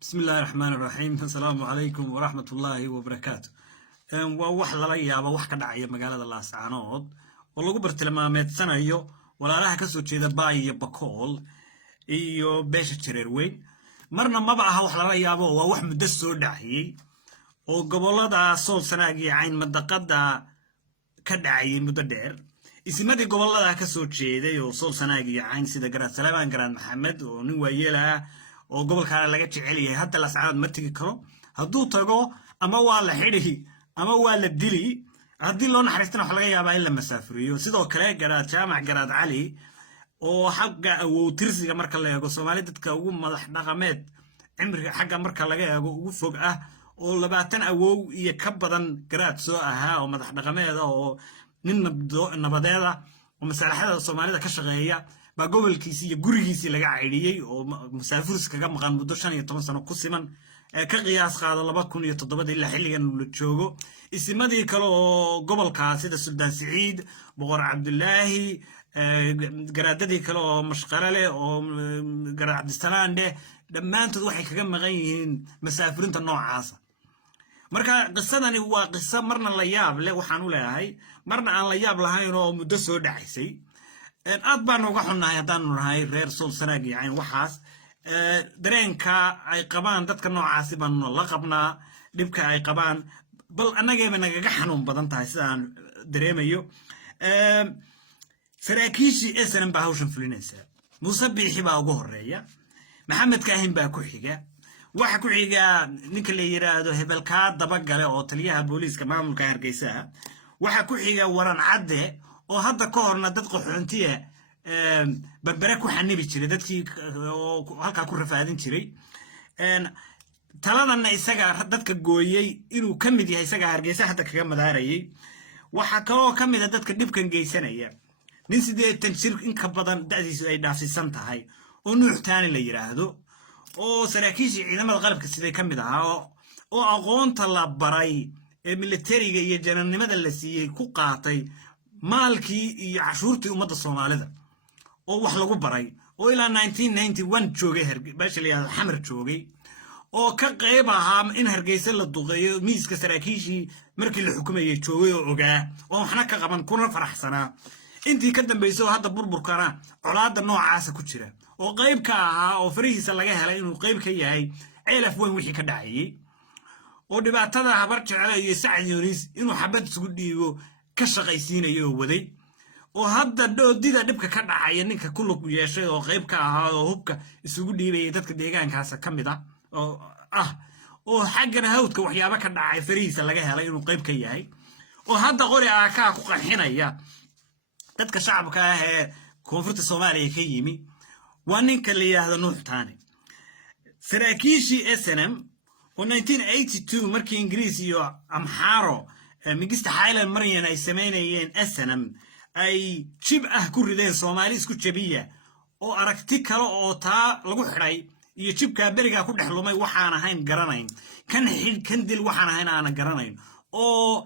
بسم الله الرحمن الرحيم. السلام عليكم ورحمة الله وبركاته. ووح لا يابا wax ka dhacaya magaalada Laascaanood oo lagu bartilmaameedsanayo walaalaha ka soo jeeda Baay iyo Bakool iyo beesha Jareerweyn marna maba aha wax la yaabo waa wax muddo soo dhacayay oo gobolada Sool Sanaag iyo Cayn Madaqada ka dhacayay muddo dheer ismadii gobolada ka soo jeeday oo Sool Sanaag iyo Cayn sida Garaad Salmaan Garaad Maxamed oo nin waayeela oo gobolka laga jecel yahay hadda Laascaanood ma tagi karo hadduu tago ama waa la xidhi ama waa la dili haddii loo naxariistana wax laga yaabaa in la masaafuriyo sidoo kale Garaad Jaamac Garaad Cali oo xagga awow tirsiga marka la eego Soomaali dadka ugu madax dhaqameed cimriga xagga marka laga eego ugu fog ah oo 20 awow iyo ka badan garaad soo ahaa oo madax dhaqameed oo nin nabadeeda oo mas'alaxada Soomaalida ka shaqeeya ba gobolkiisa iyo gurigiisa laga caydiyay oo musaafiris kaga maqan muddo 15 sano ku siman ka qiyaas qaado 2007 ilaa xilligan uu joogo ismadii kale oo gobolkaas sida Suldaan Saciid Boqor Cabdullaahi garaadadii kale oo mashqarale oo Garaad Cabdisalaande dhammaantood waxay kaga maqan yihiin masaafirinta noocaas marka qisadani waa qisa marna la yaab leh waxaan u leeyahay marna aan la yaab lahayn oo muddo soo dhacaysay aad baan uga xunnahay haddaan nahay reer Sool Sanaag iyo Cayn waxaas dareenka ay qabaan dadka noocaasi baan la qabnaa dhibka ay qabaan bal annageeba nagaga xanuun badan tahay sidaan dareemayo saraakiishii SNM baa hawshan fulinaysa Muuse Biixi baa ugu horeeya Maxamed Kaahin baa ku xiga waxa ku xiga ninka la yiraahdo Hebelka Dabagale oo taliyaha booliiska maamulka Hargeysa waxa ku xiga Waran Cadde oo hadda ka horna dad qaxoontiye barbare ku xanibi jiray dadkii oo halka ku rafaadin jiray taladana isaga dadka gooyay inuu kamid yahay isaga Hargeysa hadda kaga madaarayay waxa kaloo kamid ah dadka dhibkan geysanaya nin 80 jir in ka badan da'diisu ay dhaafsiisan tahay oo nuuxtaani la yiraahdo oo saraakiishii ciidamada qalabka siday kamid ahaa oo aqoonta la baray ee militariga iyo janarnimada la siiyay ku qaatay maalkii iyo cashuurtii ummadda Soomaalida oo wax lagu baray oo ilaa 1991 joogay Hargeysa la xamar joogay oo ka qayb ahaa in Hargeysa la duqeeyo miiska saraakiishii markii la xukumayay joogay oo ogaa oo waxna ka qaban kuna faraxsanaa intii ka dambeysay hadda burburkana colaada noocaas ku jira oo qayb ka ahaa oo farihiisa laga helay inuu qayb ka yahay ceelaf weyn wixii ka dhacayay oo dhibaatada habar jecel iyo Sacad Yunis inuu xabad isugu dhiibo ka shaqaysiinayo waday oo hadda doodida dhibka ka dhacay ninka ku lug yeeshay oo qayb ka ahaa oo hubka isugu dhiibay dadka deegaankaas kamid oo xagga hawdka waxyaabo ka dhacay farihiisa laga helay inuu qayb ka yahay oo hadda qori ka ku qaxinaya dadka shacabka ah ee koonfurta Soomaaliya ka yimi waa ninka la yiraahdo nuuxtaani saraakiishii SNM oo 1982 markii Ingiriis iyo Amxaaro migista Highland Maryan ay sameynayeen SNM ay jib ku rideen Soomaali isku jabiya oo aragti kale oo taa lagu xiray iyo jibka beriga ku dhexlumay waxaan ahayn garanayn kan dil waxaan ahayn aan garanayn oo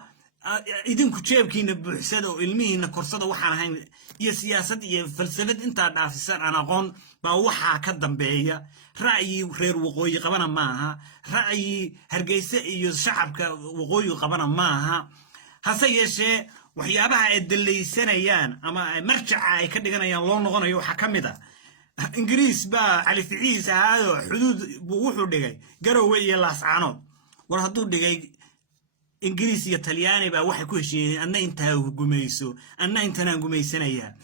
idinku jeebkiina buuxsada oo ilmihiina korsada waxaan ahayn iyo siyaasad iyo falsafad inta dhaafisan aan aqoon baa waxa ka dambeeya ra'yi reer waqooyi qabana maaha ra'yi Hargeysa iyo shacabka waqooyi qabana maaha hase yeeshee waxyaabaha ay daleysanayaan ama marjaca ay ka dhiganayaan loo noqonayo waxa kamid ah Ingiriis baa Cali Ficiis ahaado xuduud wuxuu dhigay Garowe iyo Laascaanood war hadduu dhigay Ingiriis iyo Talyaani baa waxay ku heshiiyeen anna inta gumayso anna intana gumaysanaya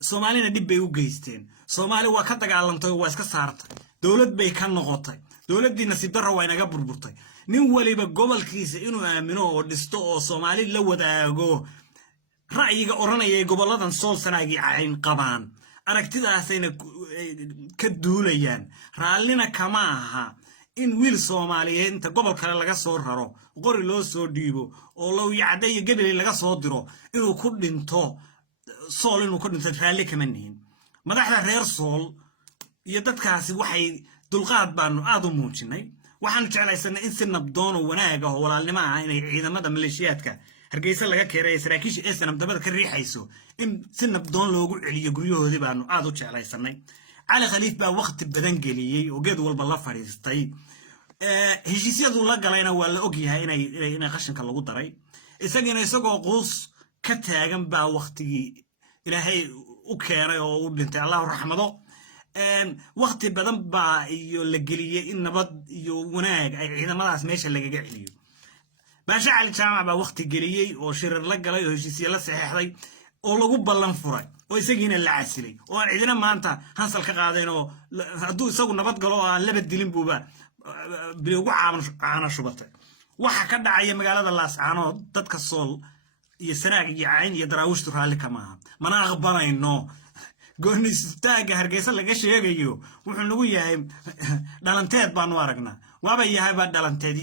Soomaalina dib bay u geysteen Soomaali waa ka dagaalantay waa iska saartay dawlad bay ka noqotay dawladii nasiib darro way naga burburtay nin waliba gobolkiisa inuu aamino oo dhisto oo Soomaali la wadaago ra'yiga oranaya goboladan Sool Sanaag iyo Cayn qabaan aragtidaasayna ka duulayaan raallina kama aha in wiil Soomaaliyeed inta gobol kale laga soo raro qori loo soo dhiibo oo loo yacday gabadhay laga soo diro inuu ku dhinto Sool inuu ku dhinto raalli kama nihin madaxda reer Sool iyo dadkaasi waxay dulqaad baan aad u muujinay waxaan jeclaysanay in si nabdoon oo wanaag ah oo walaalnimo ah inay ciidamada maleeshiyaadka Hargeysa laga keenay saraakiisha SNM dabada ka riixayso in si nabdoon loogu celiyo guryahoodii baan aad u jeclaysanay علي خليف بقى وقت بدن جليي وجد والبلا فريستي heshiisyadu la galayna waa la ogyahay inay qashinka lagu daray isagoo quus ka taagan baa waqtigii ilaahay u keenay oo u dhintay allahu raxmado waqti badan baa iyo la geliyay in nabad iyo wanaag ay ciidamadaas meesha lagaga celiyo baasha cali jaamac baa waqti geliyey oo shirar la galay oo heshiisyo la saxeexday oo lagu ballan furay oo isagiina la casilay oo aan cidina maanta hansal ka qaadayn oo hadduu isagu nabad galo oo aan laba dilin buuba bilowgu caana shubatay waxa ka dhacaya magaalada laascaanood dadka sool iyo sanaag iyo cayn iyo daraawiishtu raalli kama aha mana aqbalayno goonistaagga hargeysa laga sheegayo wuxuu nagu yahay dhalanteed baanu aragnaa waaba yahayba dhalanteed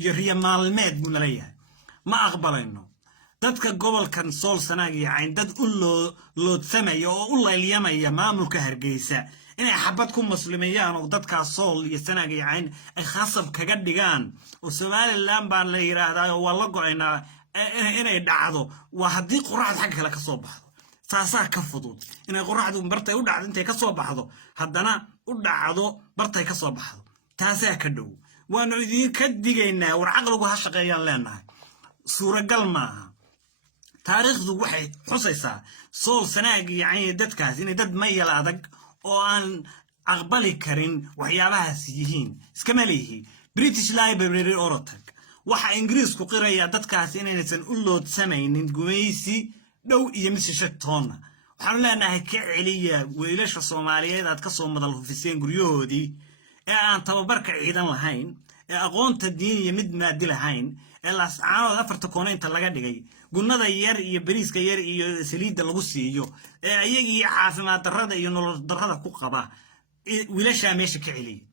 iyo riya maalmeed buu nala yahay ma aqbalayno dadka gobolkan sool sanaag iyo cayn dad u loodsamaya oo u laylyamaya maamulka hargeysa inay xabad ku muslimayaan oo dadkaas sool iyo sanaag iyo cayn ay khasab kaga dhigaan oo somaliland baan la yiraahdaa oo waa la go'aynaa inay dhacdo waa haddii qoraxda xagga kale ka soo baxdo saasaa ka fudud inay qoraxdu bartay u dhacdo intay ka soo baxdo haddana u dhacdo bartay ka soo baxdo taasaa ka dhow waanu idinka digaynaa war caqligu ha shaqeeyaan leenahay suuragal maaha taariikhdu waxay xusaysaa sool sanaag iyo cayn dadkaas inay dad mayal adag oo aan aqbali karin waxyaabahaas yihiin iskama leeyihiin British Library orotag waxa ingiriisku qiraya dadkaas inaysan u loodsamaynin gumaysi dhow iyo misisha toona waxaan leenahay ka celiya weelasha Soomaaliyeed aad ka soo madal hufiseen guryahoodii ee aan tababarka ciidan lahayn ee aqoonta diin iyo mid maadi lahayn ee laascaanood afarta koonaynta laga dhigay gunnada yar iyo bariiska yar iyo saliidda lagu siiyo ee ayagii caafimaad darrada iyo nolol darrada ku qaba wiilasha meesha ka celiya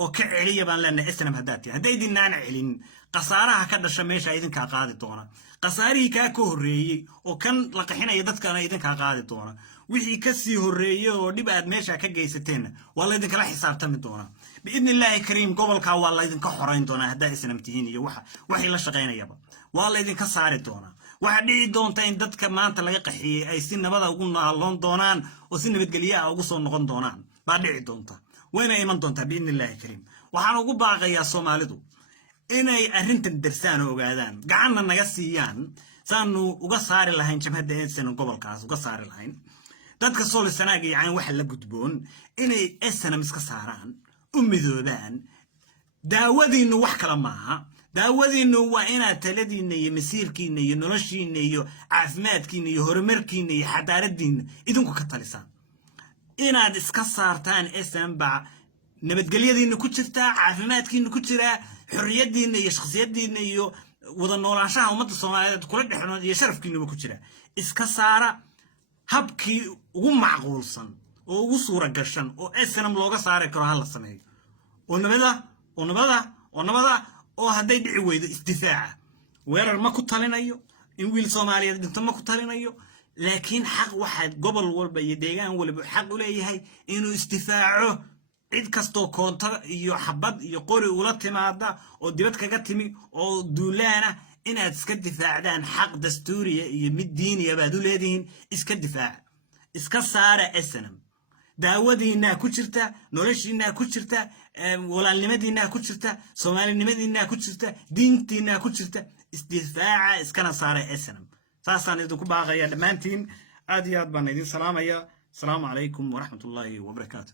oo ka celiya baan leenahay islam hadaati hadday dinaan celin qasaaraha ka dhasha meesha idinka qaadi doona qasaarihii ka horeeyay oo kan la qaxinaya dadkana idinka qaadi doona wixii ka sii horeeyay oo dib aad meesha ka geysateen waa la idinka la xisaabtami doona biidnillaahi kariim gobolka waa la idinka xoreyn doona hadda islamtihiin iyo waxa la shaqeynayaba waa la idinka saari doona waxa dhici doonta in dadka maanta laga qaxiyay ay si nabad ugu noolon doonaan oo si nabadgelyo ah ugu soo noqon doonaan baa dhici doonta wayna iman doontaa biidnillaahi kariim waxaan ugu baaqayaa Soomaalidu inay arrintan darsaan oo ogaadaan gacanna naga siiyaan saanu uga saari lahayn jabhadda eedsan gobolkaas uga saari lahayn dadka sool sanaag iyo cayn waxa la gudboon inay SNM iska saaraan u midoobaan daawadiinu wax kala maaha daawadiinu waa inaad taladiina iyo masiirkiina iyo noloshiina iyo caafimaadkiina iyo horumarkiina iyo xadaaradiina idinku ka talisaan inaad iska saartaan SNM ba nabadgelyadiina ku jirta caafimaadkiina ku jira xorriyadiina iyo shakhsiyadiina iyo wada noolaanshaha ummadda Soomaaliyeed kula dhexnood iyo sharafkiina ku jira iska saara habkii ugu macquulsan oo ugu suura gashan oo SNM looga saari karo hal sameeyo oo nabada oo hadday dhici weydo isdifaaca weerar ma ku talinayo in wiil Soomaaliyeed dhinto ma ku talinayo laakiin xaq waxa gobol walba iyo deegaan walba xaq u leeyahay inuu isdifaaco cid kasto koonta iyo xabad iyo qori ula timaada oo dibad kaga timi oo duulaana inaad iska difaacdaan xaq dastuuriya iyo mid diiniya baad u leedihiin iska difaac iska saara SNM daawadiina ku jirta noloshiina ku jirta walaalnimadiina ku jirta Soomaalinimadiina ku jirta diintiina ku jirta isdifaaca iskana saara SNM saasaan idinku baaqaya dhamaantiin aad iyo aad baan idin salaamaya السلام عليكم ورحمة الله وبركاته.